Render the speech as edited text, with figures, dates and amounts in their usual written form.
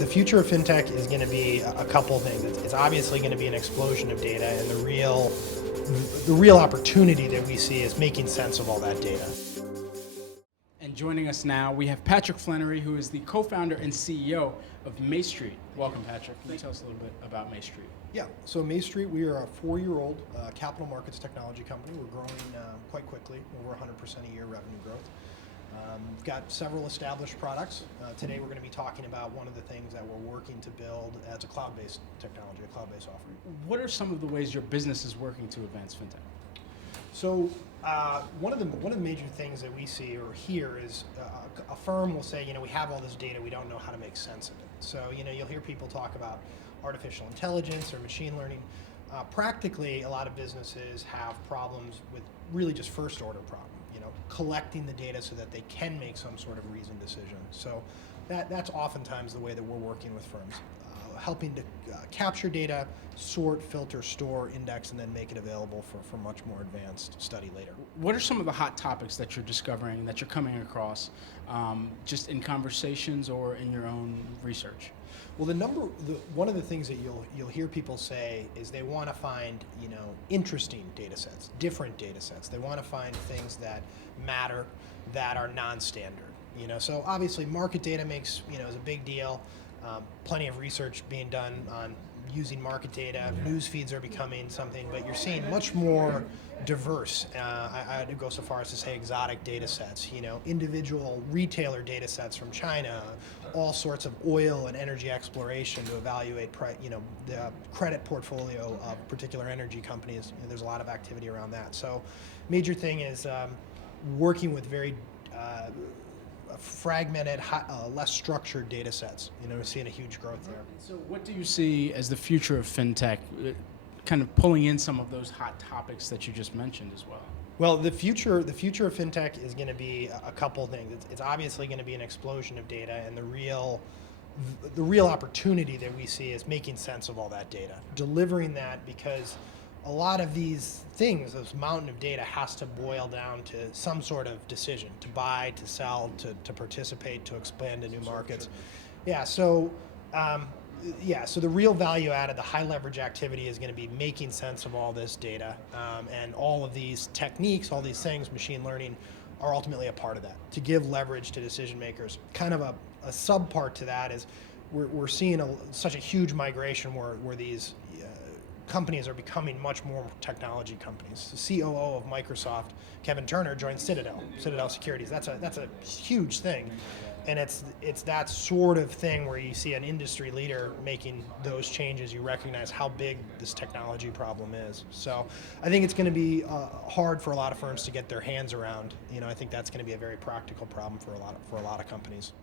The future of fintech is going to be a couple things. It's obviously going to be an explosion of data, and the real opportunity that we see is making sense of all that data. And joining us now, we have Patrick Flannery, who is the co-founder and CEO of MayStreet. Welcome, Patrick. Can you tell us a little bit about MayStreet? Yeah, so MayStreet, we are a 4-year-old capital markets technology company. We're growing quite quickly, over 100% a year revenue growth. We've got several established products. Today we're going to be talking about one of the things that we're working to build as a cloud-based technology, a cloud-based offering. What are some of the ways your business is working to advance fintech? So one of the major things that we see or hear is a firm will say, we have all this data, we don't know how to make sense of it. So you'll hear people talk about artificial intelligence or machine learning. Practically, a lot of businesses have problems with really just first order problem, collecting the data so that they can make some sort of reasoned decision. So that's oftentimes the way that we're working with firms, helping to capture data, sort, filter, store, index, and then make it available for much more advanced study later. What are some of the hot topics that you're discovering, that you're coming across, just in conversations or in your own research? Well, one of the things that you'll hear people say is they want to find interesting data sets, different data sets. They want to find things that matter, that are non-standard. So obviously market data is a big deal. Plenty of research being done on using market data. News feeds are becoming something, but you're seeing much more diverse. I'd go so far as to say exotic data sets. Individual retailer data sets from China, all sorts of oil and energy exploration to evaluate, the credit portfolio of particular energy companies. There's a lot of activity around that. So, major thing is working with very fragmented, less structured data sets. We're seeing a huge growth there. So what do you see as the future of fintech, kind of pulling in some of those hot topics that you just mentioned as well? Well, the future of fintech is going to be a couple things. It's obviously going to be an explosion of data, and the real opportunity that we see is making sense of all that data, delivering that, because a lot of these things, this mountain of data, has to boil down to some sort of decision: to buy, to sell, to participate, to expand to new markets. So the real value added, the high leverage activity, is going to be making sense of all this data, and all of these techniques, all these things, machine learning, are ultimately a part of that, to give leverage to decision makers. Kind of a subpart to that is we're seeing such a huge migration where these companies are becoming much more technology companies. The COO of Microsoft, Kevin Turner, joined Citadel Securities. That's a huge thing. And it's that sort of thing where you see an industry leader making those changes. You recognize how big this technology problem is. So I think it's going to be hard for a lot of firms to get their hands around. I think that's going to be a very practical problem for a lot of companies.